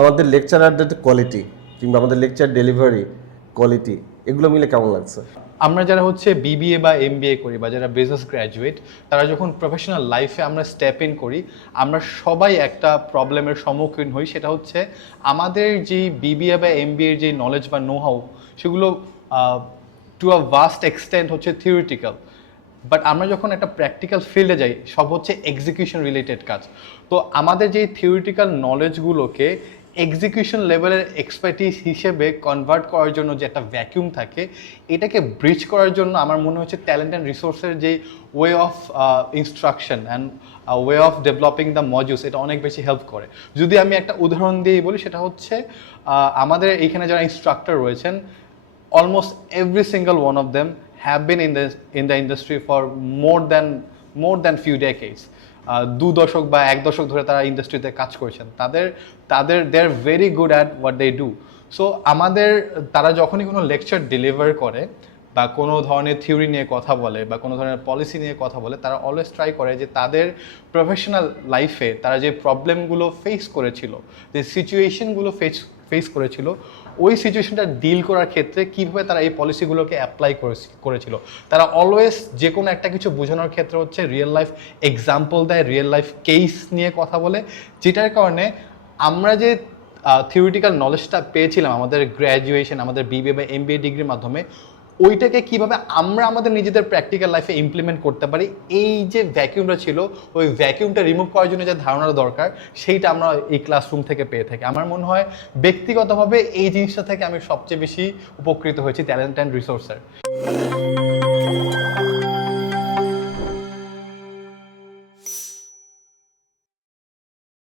আমাদের লেকচারারদের কোয়ালিটি কিংবা আমাদের লেকচার ডেলিভারি কোয়ালিটি এগুলো মিলে কেমন লাগছে? আমরা যারা হচ্ছে বিবিএ বা এমবিএ করি বা যারা বিজনেস গ্র্যাজুয়েট, তারা যখন প্রফেশনাল লাইফে আমরা স্টেপ ইন করি, আমরা সবাই একটা প্রবলেমের সম্মুখীন হই। সেটা হচ্ছে আমাদের যে বিবিএ বা এমবিএর যে নলেজ বা নো হাউ, সেগুলো টু আ ভাস্ট এক্সটেন্ট হচ্ছে থিওরিটিক্যাল। বাট আমরা যখন একটা প্র্যাকটিক্যাল ফিল্ডে যাই, সব হচ্ছে এক্সিকিউশন রিলেটেড কাজ। তো আমাদের যে থিওরিটিক্যাল নলেজগুলোকে এক্সিকিউশন লেভেলের এক্সপার্টিস হিসেবে কনভার্ট করার জন্য যে একটা ভ্যাকিউম থাকে, এটাকে ব্রিজ করার জন্য আমার মনে হচ্ছে ট্যালেন্ট অ্যান্ড রিসোর্সের যে way of instruction and way of developing the modules, এটা অনেক বেশি হেল্প করে। যদি আমি একটা উদাহরণ দিয়েই বলি, সেটা হচ্ছে আমাদের এইখানে যারা ইনস্ট্রাক্টর রয়েছেন, almost every single one of them have been in the industry for more than few decades. 2 দশক বা 1 দশক ধরে তারা ইন্ডাস্ট্রিতে কাজ করেছেন। তাদের তাদের they are very good at what they do. So আমাদের তারা যখনই কোনো লেকচার ডেলিভার করে বা কোনো ধরনের থিওরি নিয়ে কথা বলে বা কোনো ধরনের পলিসি নিয়ে কথা বলে, তারা অলওয়েজ ট্রাই করে যে তাদের প্রফেশনাল লাইফে তারা যে প্রবলেমগুলো ফেস করেছিল, যে সিচুয়েশনগুলো ফেস করেছিল, ওই সিচুয়েশনটা ডিল করার ক্ষেত্রে কীভাবে তারা এই পলিসিগুলোকে অ্যাপ্লাই করেছিল। তারা অলওয়েজ যে কোনো একটা কিছু বোঝানোর ক্ষেত্রে হচ্ছে রিয়েল লাইফ এক্সাম্পল দেয়, রিয়েল লাইফ কেস নিয়ে কথা বলে, যেটার কারণে আমরা যে থিওরিটিক্যাল নলেজটা পেয়েছিলাম আমাদের গ্র্যাজুয়েশন, আমাদের বিবিএ বা এমবিএ ডিগ্রির মাধ্যমে, ওইটাকে কিভাবে আমরা আমাদের নিজেদের প্র্যাকটিক্যাল লাইফে ইমপ্লিমেন্ট করতে পারি, এই যে ভ্যাকিউমটা ছিল, ওই ভ্যাকিউমটা রিমুভ করার জন্য যে ধারণাটা দরকার, সেইটা আমরা এই ক্লাসরুম থেকে পেয়ে থাকি। আমার মনে হয় ব্যক্তিগতভাবে এই জিনিসটা থেকে আমি সবচেয়ে বেশি উপকৃত হয়েছি ট্যালেন্ট অ্যান্ড রিসোর্সের।